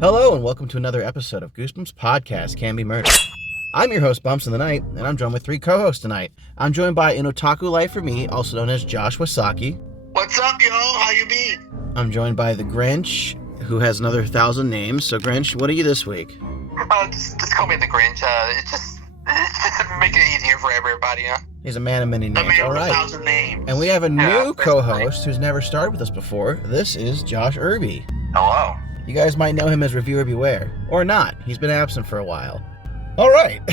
Hello and welcome to another episode of Goosebumps Podcast Can Be Murdered. I'm your host, Bumps in the Night, and I'm joined with three co-hosts tonight. I'm joined by an otaku life for me, also known as Josh Wasaki. What's up, yo? How you be? I'm joined by the Grinch, who has another 1,000 names. So Grinch, what are you this week? Just call me the Grinch. It's just to make it easier for everybody, you know? He's a man of many names. The man All with right. 1,000 names. And we have a new co-host who's never starred with us before. This is Josh Irby. Hello. You guys might know him as Reviewer Beware, or not. He's been absent for a while. All right.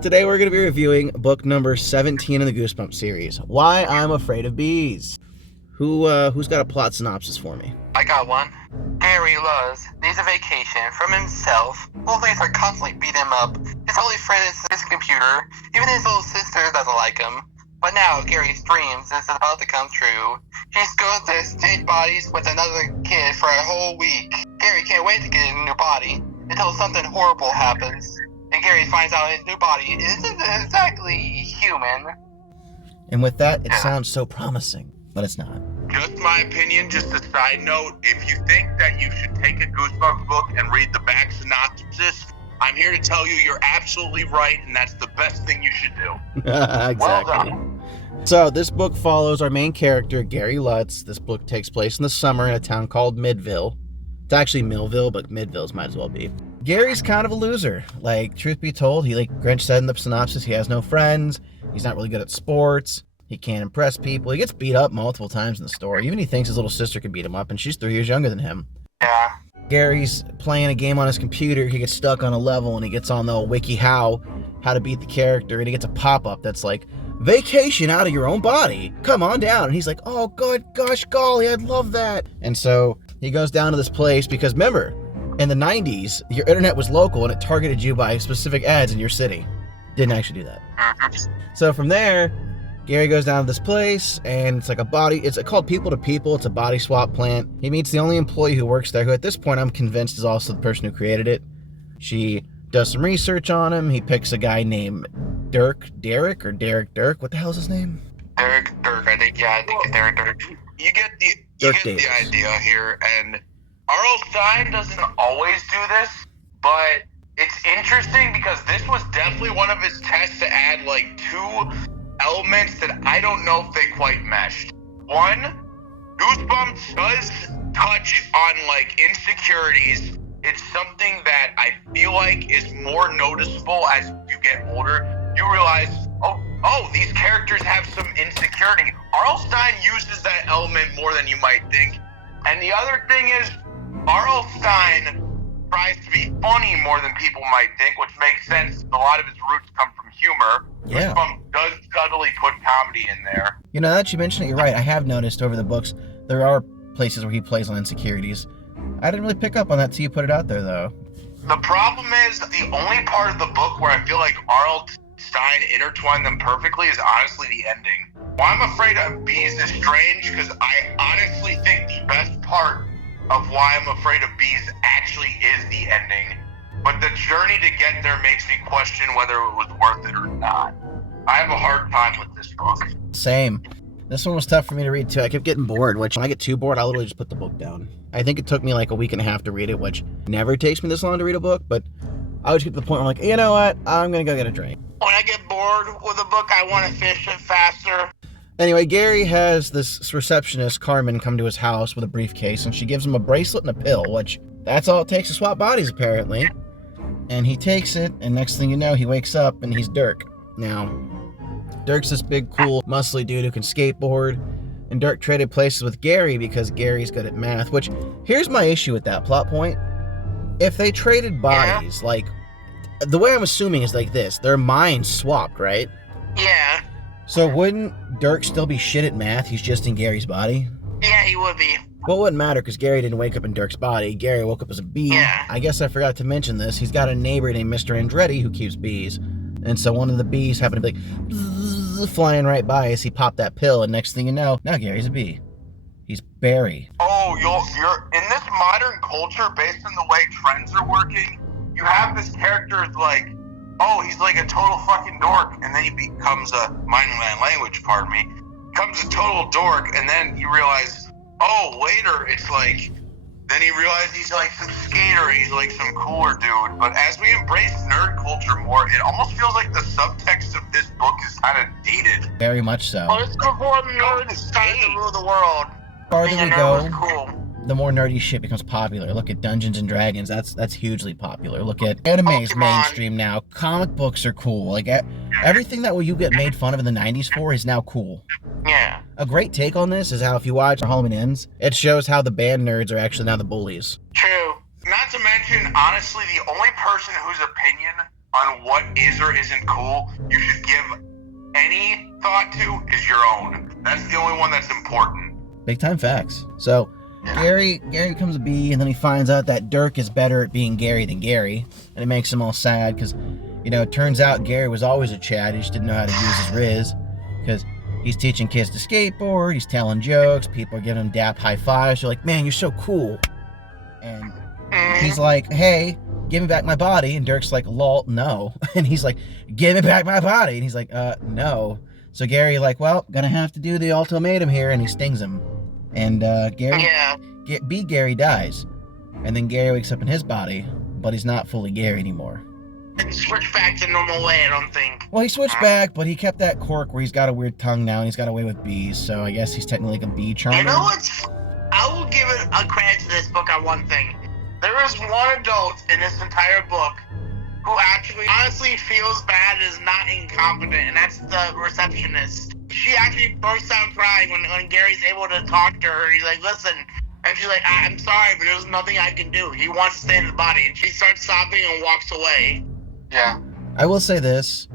Today we're going to be reviewing book number 17 in the Goosebumps series, Why I'm Afraid of Bees. Who's got a plot synopsis for me? I got one. Gary Luz needs a vacation from himself. Bullies are constantly beating him up. His only friend is his computer. Even his little sister doesn't like him. But now Gary's dreams is about to come true. He's going to exchange bodies with another kid for a whole week. Gary can't wait to get a new body until something horrible happens. And Gary finds out his new body isn't exactly human. And with that, it sounds so promising, but it's not. Just my opinion, just a side note, if you think that you should take a Goosebumps book and read the back synopsis, I'm here to tell you you're absolutely right, and that's the best thing you should do. Exactly. Well done. So this book follows our main character, Gary Lutz. This book takes place in the summer in a town called Midville. It's actually Millville, but Midville's might as well be. Gary's kind of a loser. Like, truth be told, like Grinch said in the synopsis, he has no friends. He's not really good at sports. He can't impress people. He gets beat up multiple times in the story. Even he thinks his little sister could beat him up, and she's 3 years younger than him. Yeah. Gary's playing a game on his computer. He gets stuck on a level, and he gets on the wiki how to beat the character, and he gets a pop-up that's like, vacation out of your own body. Come on down. And he's like, oh, good, gosh, golly, I'd love that. And so he goes down to this place because, remember, in the 90s, your internet was local, and it targeted you by specific ads in your city. Didn't actually do that. So from there, Gary goes down to this place, and it's like it's called People to People. It's a body swap plant. He meets the only employee who works there, who at this point I'm convinced is also the person who created it. She does some research on him. He picks a guy named Derek Dirk. What the hell's his name? Dirk, I think it's Derek Dirk. You get the idea here, and R.L. Stine doesn't always do this, but it's interesting because this was definitely one of his tests to add like 2 elements that I don't know if they quite meshed. One, Goosebumps does touch on like insecurities. It's something that I feel like is more noticeable as you get older. You realize, oh, these characters have some insecurity. R.L. Stine uses that element more than you might think. And the other thing is, R.L. Stine tries to be funny more than people might think, which makes sense. A lot of his roots come from humor. Yeah. Goosebumps does subtly put comedy in there. You know, that you mentioned it, you're right. I have noticed over the books, there are places where he plays on insecurities. I didn't really pick up on that till you put it out there, though. The problem is, the only part of the book where I feel like R.L. Stine intertwined them perfectly is honestly the ending. Why I'm Afraid of Bees is strange because I honestly think the best part of Why I'm Afraid of Bees actually is the ending. But the journey to get there makes me question whether it was worth it or not. I have a hard time with this book. Same. This one was tough for me to read, too. I kept getting bored, which when I get too bored, I literally just put the book down. I think it took me like a week and a half to read it, which never takes me this long to read a book, but I always get to the point where I'm like, you know what? I'm going to go get a drink. When I get bored with a book, I want to finish it faster. Anyway, Gary has this receptionist, Carmen, come to his house with a briefcase, and she gives him a bracelet and a pill, which that's all it takes to swap bodies, apparently. And he takes it, and next thing you know, he wakes up, and he's Dirk. Now, Dirk's this big, cool, muscly dude who can skateboard, and Dirk traded places with Gary because Gary's good at math, which, here's my issue with that plot point. If they traded bodies, like, the way I'm assuming is like this, their minds swapped, right? Yeah. So wouldn't Dirk still be shit at math? He's just in Gary's body? Yeah, he would be. Well, it wouldn't matter because Gary didn't wake up in Dirk's body. Gary woke up as a bee. Yeah. I guess I forgot to mention this. He's got a neighbor named Mr. Andretti who keeps bees. And so one of the bees happened to be like flying right by as he popped that pill. And next thing you know, now Gary's a bee. He's Barry. Oh, you're in this modern culture, based on the way trends are working, you have this character like, oh, he's like a total fucking dork, and then he becomes minding my language, pardon me, becomes a total dork, and then you realize, oh, later it's like, Then he realized he's like some skater, he's like some cooler dude. But as we embrace nerd culture more, it almost feels like the subtext of this book is kind of dated. Very much so. Well, it's before nerds decided to rule the world. Farther we Being a nerd go, was cool. the more nerdy shit becomes popular. Look at Dungeons and Dragons. That's hugely popular. Look at anime is Pokemon. mainstream now. Comic books are cool. Like everything that you get made fun of in the 90s for is now cool. Yeah. A great take on this is how if you watch Halloween Ends, it shows how the band nerds are actually now the bullies. True. Not to mention, honestly, the only person whose opinion on what is or isn't cool you should give any thought to is your own. That's the only one that's important. Big time facts. So Gary becomes a bee, and then he finds out that Dirk is better at being Gary than Gary, and it makes him all sad because, it turns out Gary was always a Chad. He just didn't know how to use his Riz because he's teaching kids to skateboard, he's telling jokes, people are giving him dap high fives. They're like, man, you're so cool. And he's like, hey, give me back my body. And Dirk's like, lol, no. And he's like, give me back my body. And he's like, no. So Gary like, well, gonna have to do the ultimatum here. And he stings him. And Gary dies. And then Gary wakes up in his body, but he's not fully Gary anymore. And switch back to normal way, I don't think. Well, he switched back, but he kept that quirk where he's got a weird tongue now, and he's got away with bees, so I guess he's technically like a bee charmer. You know what's... I will give it a credit to this book on one thing. There is one adult in this entire book who actually honestly feels bad and is not incompetent, and that's the receptionist. She actually bursts out crying when Gary's able to talk to her. He's like, listen... And she's like, I'm sorry, but there's nothing I can do. He wants to stay in the body. And she starts sobbing and walks away. Yeah. I will say this.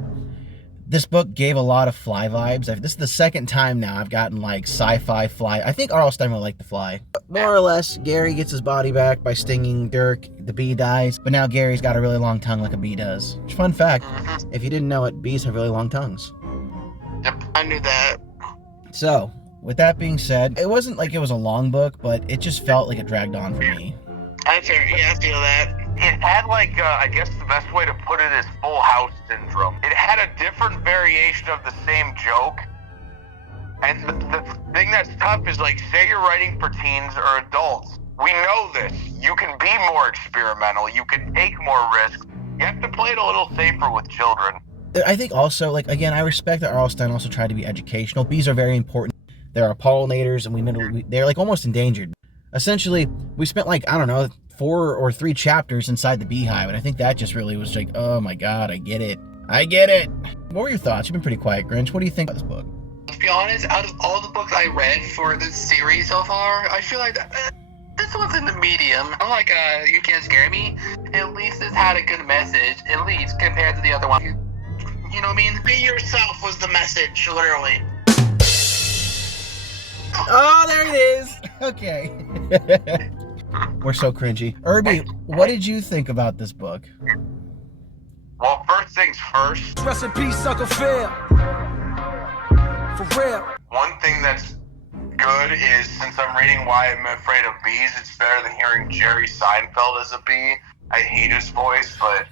This book gave a lot of Fly vibes. This is the second time now I've gotten like sci-fi Fly. I think R.L. Stine will like The Fly. More or less, Gary gets his body back by stinging Dirk. The bee dies. But now Gary's got a really long tongue like a bee does. Fun fact, if you didn't know it, bees have really long tongues. Yep, I knew that. So, with that being said, it wasn't like it was a long book, but it just felt like it dragged on for me. I feel that. It had I guess the best way to put it is Full House syndrome. It had a different variation of the same joke. And the thing that's tough is say you're writing for teens or adults. We know this. You can be more experimental. You can take more risks. You have to play it a little safer with children. I think also, again, I respect that R.L. Stine also tried to be educational. Bees are very important. There are pollinators, and they're almost endangered. Essentially, we spent 4 or 3 chapters inside the beehive, and I think that just really was oh my god, I get it. What were your thoughts? You've been pretty quiet, Grinch. What do you think about this book? To be honest, out of all the books I read for this series so far, I feel like this one's in the medium. Unlike You Can't Scare Me, at least this had a good message, at least compared to the other one. You know what I mean? Be yourself was the message, literally. Oh, there it is. Okay. We're so cringy. Irby, what did you think about this book? Well, first things first. Rest in peace, Uncle Phil. For real. One thing that's good is, since I'm reading Why I'm Afraid of Bees, it's better than hearing Jerry Seinfeld as a bee. I hate his voice, but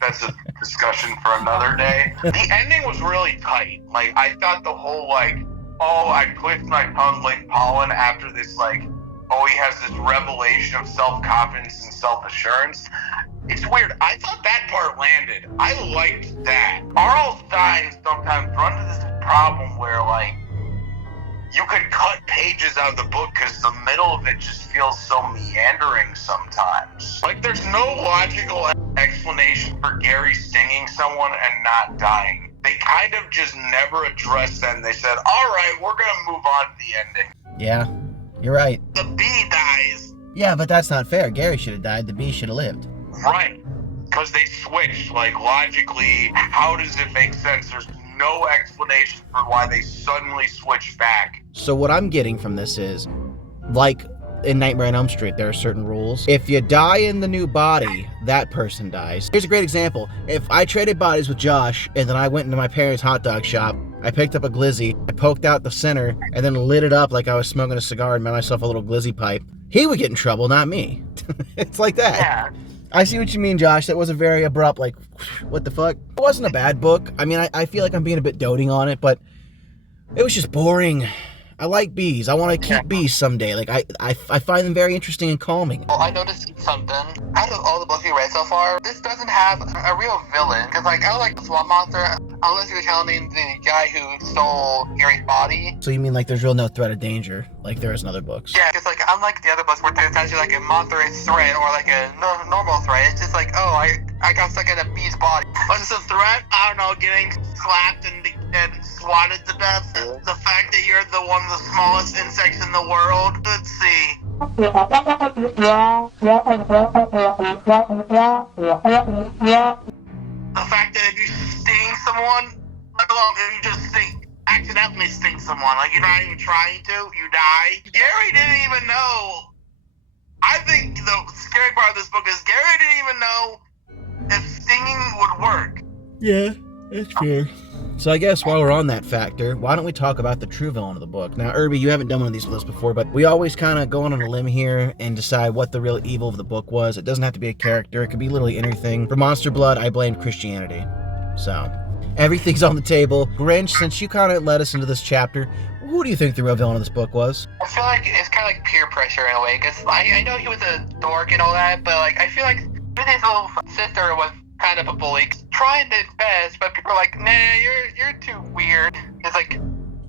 that's a discussion for another day. The ending was really tight. I thought the whole, I clicked my tongue like pollen after this, he has this revelation of self-confidence and self-assurance. It's weird. I thought that part landed. I liked that. R.L. Stine sometimes run into this problem where, you could cut pages out of the book because the middle of it just feels so meandering sometimes. There's no logical explanation for Gary stinging someone and not dying. They kind of just never addressed that, and they said, all right, we're going to move on to the ending. Yeah, you're right. The bee dies. Yeah, but that's not fair. Gary should have died. The bee should have lived. Right. Because they switched. Logically, how does it make sense? There's no explanation for why they suddenly switched back. So what I'm getting from this is, in Nightmare on Elm Street, there are certain rules. If you die in the new body, that person dies. Here's a great example. If I traded bodies with Josh, and then I went into my parents' hot dog shop, I picked up a glizzy, I poked out the center, and then lit it up like I was smoking a cigar and made myself a little glizzy pipe, he would get in trouble, not me. It's like that. Yeah. I see what you mean, Josh. That was a very abrupt, what the fuck? It wasn't a bad book. I mean, I feel like I'm being a bit doting on it, but it was just boring. I like bees. I want to keep bees someday. Like, I find them very interesting and calming. Well, I noticed something. Out of all the books we read so far, this doesn't have a real villain. Because, like, I don't like the Swamp Monster, unless you're telling me the guy who stole Gary's body. So you mean like there's real no threat of danger, like there is in other books? Yeah, because, like, unlike the other books where there's actually, like, a monstrous threat or, like, a normal threat, it's just like, oh, I got stuck in a bee's body. What's the threat? I don't know, getting slapped and swatted to death. The fact that you're the one of the smallest insects in the world. Let's see. The fact that if you sting someone, let alone if you just accidentally sting someone, like you're not even trying to, you die. Gary didn't even know. I think the scary part of this book is Gary didn't even know if stinging would work. Yeah, that's fair. So I guess while we're on that factor, why don't we talk about the true villain of the book? Now, Irby, you haven't done one of these with us before, but we always kind of go on a limb here and decide what the real evil of the book was. It doesn't have to be a character. It could be literally anything. For Monster Blood, I blamed Christianity. So, everything's on the table. Grinch, since you kind of led us into this chapter, who do you think the real villain of this book was? I feel like it's kind of like peer pressure in a way, because I know he was a dork and all that, but like I feel like even his little sister was kind of a bully, trying his best, but people are like, nah, you're too weird. It's like,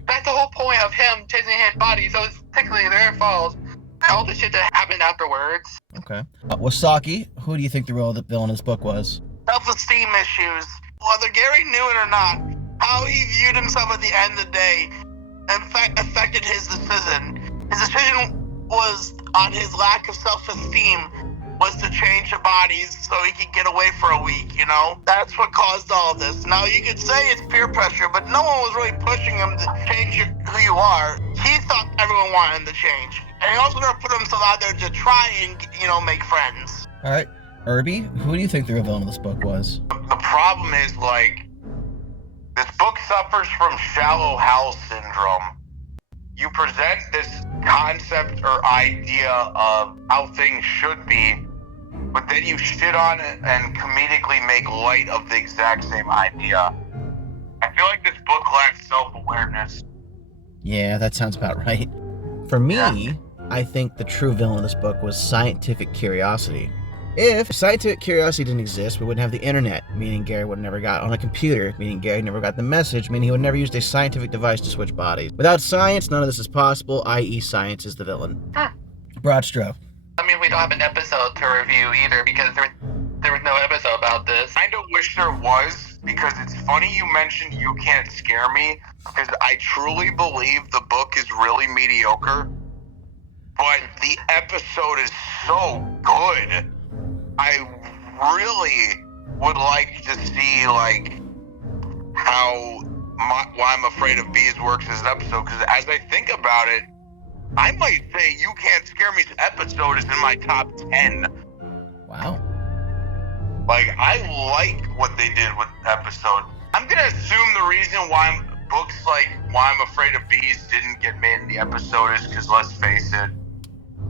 that's the whole point of him chasing his body, so it's technically their fault. All the shit that happened afterwards. Okay. Wasaki, who do you think the real villain of this book was? Self-esteem issues. Whether Gary knew it or not, how he viewed himself at the end of the day in fact affected his decision. His decision was on his lack of self-esteem was to change the bodies so he could get away for a week, you know? That's what caused all this. Now, you could say it's peer pressure, but no one was really pushing him to change who you are. He thought everyone wanted him to change. And he also gonna put himself out there to try and, make friends. All right. Irby, who do you think the real villain of this book was? The problem is, this book suffers from shallow hell syndrome. You present this concept or idea of how things should be, but then you shit on it and comedically make light of the exact same idea. I feel like this book lacks self-awareness. Yeah, that sounds about right. For me, I think the true villain of this book was scientific curiosity. If scientific curiosity didn't exist, we wouldn't have the internet, meaning Gary would have never got on a computer, meaning Gary never got the message, meaning he would never used a scientific device to switch bodies. Without science, none of this is possible, i.e. science is the villain. Broad stroke. I mean, we don't have an episode to review either, because there was no episode about this. I don't wish there was, because it's funny you mentioned You Can't Scare Me, because I truly believe the book is really mediocre, but the episode is so good. I really would like to see, how Why I'm Afraid of Bees works as an episode, because as I think about it, I might say You Can't Scare Me's episode is in my top 10. Wow. I like what they did with the episode. I'm going to assume the reason why books like Why I'm Afraid of Bees didn't get made in the episode is because, let's face it,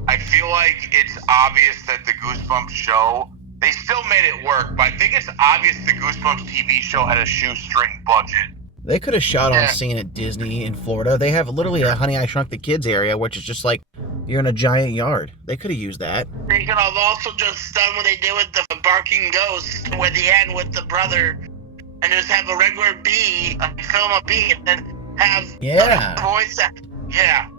I feel like it's obvious that the Goosebumps show, they still made it work, but I think it's obvious the Goosebumps TV show had a shoestring budget. They could have shot on scene at Disney in Florida. They have literally a Honey, I Shrunk the Kids area, which is just like you're in a giant yard. They could have used that. They could have also just done what they did with the barking ghost, with the end with the brother, and just have a regular bee, film a bee, and then have a voice. Yeah.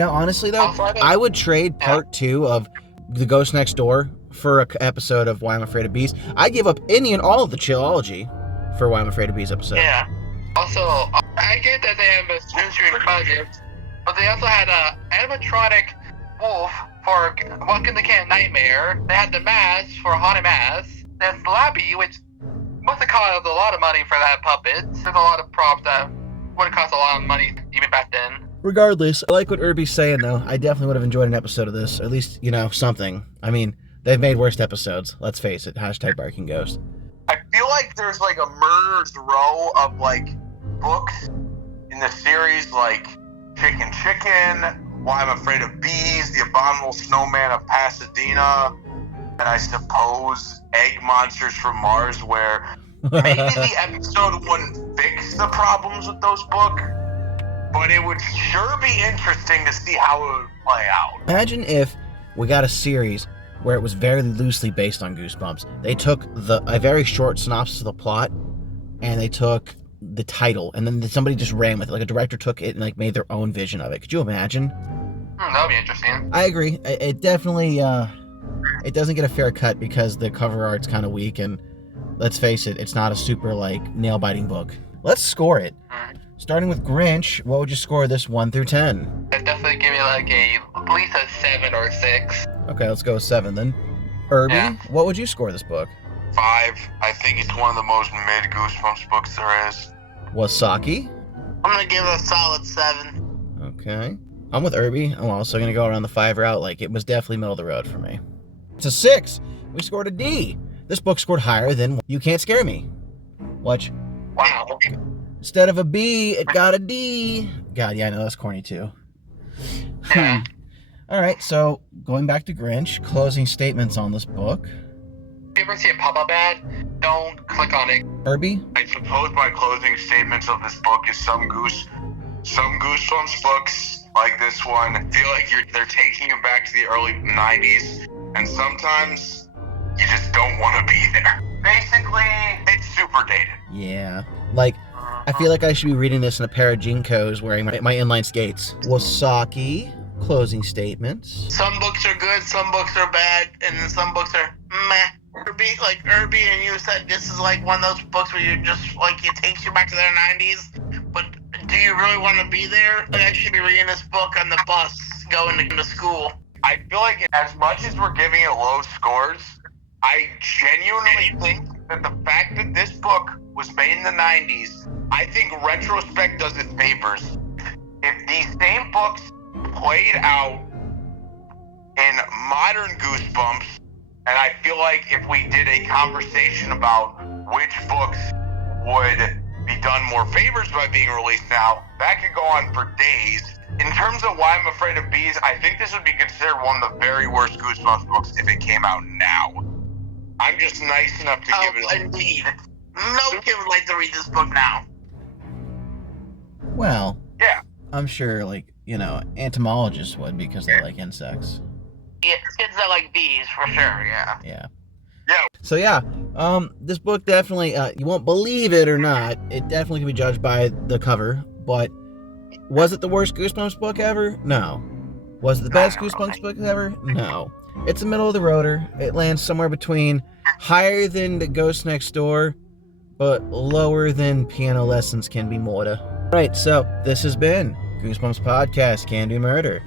Honestly though, I would trade part 2 of The Ghost Next Door for an episode of Why I'm Afraid of Bees. I'd give up any and all of the Chillology for Why I'm Afraid of Bees episode. Yeah. Also, I get that they have a censoring budget, but they also had a animatronic wolf for Welcome to Camp Nightmare. They had the mask for Haunted Mask. There's Slappy, which must have cost a lot of money for that puppet. There's a lot of props that would have cost a lot of money even back then. Regardless, I like what Irby's saying, though. I definitely would have enjoyed an episode of this. At least, something. I mean, they've made worse episodes. Let's face it. #, Barking Ghost. I feel like there's, a murderer's row of, books in the series, like Chicken, Why I'm Afraid of Bees, The Abominable Snowman of Pasadena, and I suppose Egg Monsters from Mars, where maybe the episode wouldn't fix the problems with those books, but it would sure be interesting to see how it would play out. Imagine if we got a series where it was very loosely based on Goosebumps. They took a very short synopsis of the plot, and they took the title, and then somebody just ran with it. Like a director took it and like made their own vision of it. Could you imagine? That would be interesting. I agree. It definitely it doesn't get a fair cut because the cover art's kind of weak, and let's face it, it's not a super like nail-biting book. Let's score it. Starting with Grinch, what would you score this 1 through 10? I'd definitely give me like at least a 7 or 6. Okay, let's go with 7 then. Herbie, Yeah. what would you score this book? 5. I think it's one of the most mid Goosebumps books there is. Wasaki? I'm gonna give it a solid 7. Okay. I'm with Herbie. I'm also going to go around the 5 route. Like, it was definitely middle of the road for me. It's a 6. We scored a D. This book scored higher than You Can't Scare Me. Watch. Wow. Instead of a B, it got a D. God, yeah, I know, that's corny too. Yeah. All right, so going back to Grinch, closing statements on this book. If you ever see a pop-up ad, don't click on it. Herbie? I suppose my closing statements of this book is some Goosebumps books like this one feel like they're taking you back to the early 90s, and sometimes you just don't want to be there. Basically, it's super dated. Yeah. Like, I feel like I should be reading this in a pair of Jinkos wearing my inline skates. Wasaki, closing statements. Some books are good, some books are bad, and then some books are meh. Herbie and you said this is like one of those books where you just, like, it takes you back to the 90s, but do you really want to be there? Like, I should be reading this book on the bus going to school. I feel like as much as we're giving it low scores, I genuinely think that the fact that this book was made in the 90s, I think retrospect does it favors. If these same books played out in modern Goosebumps, and I feel like if we did a conversation about which books would be done more favors by being released now, that could go on for days. In terms of Why I'm Afraid of Bees, I think this would be considered one of the very worst Goosebumps books if it came out now. I'm just nice enough to give it a... Indeed. No kid would like to read this book now. Well, Yeah. I'm sure, like, you know, entomologists would because they like insects. Yeah, kids that like bees, for sure, yeah. Yeah. Yeah. So yeah, this book definitely, you won't believe it or not, it definitely can be judged by the cover, but was it the worst Goosebumps book ever? No. Was it the best Goosebumps book ever? No. It's a middle of the roader. It lands somewhere between higher than The Ghost Next Door, but lower than Piano Lessons Can Be Morta. Right, so this has been Goosebumps Podcast, Can Do Murder.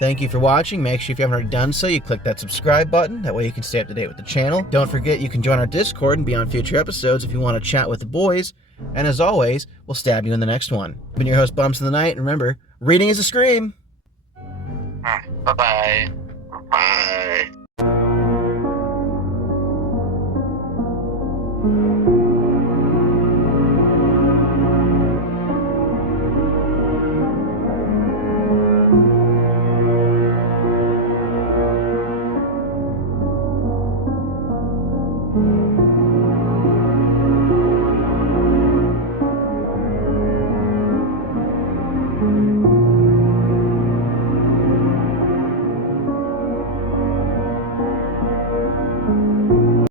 Thank you for watching. Make sure if you haven't already done so, you click that subscribe button. That way you can stay up to date with the channel. Don't forget you can join our Discord and be on future episodes if you want to chat with the boys. And as always, we'll stab you in the next one. I've been your host, Bumps in the Night, and remember, reading is a scream. Bye-bye. Bye.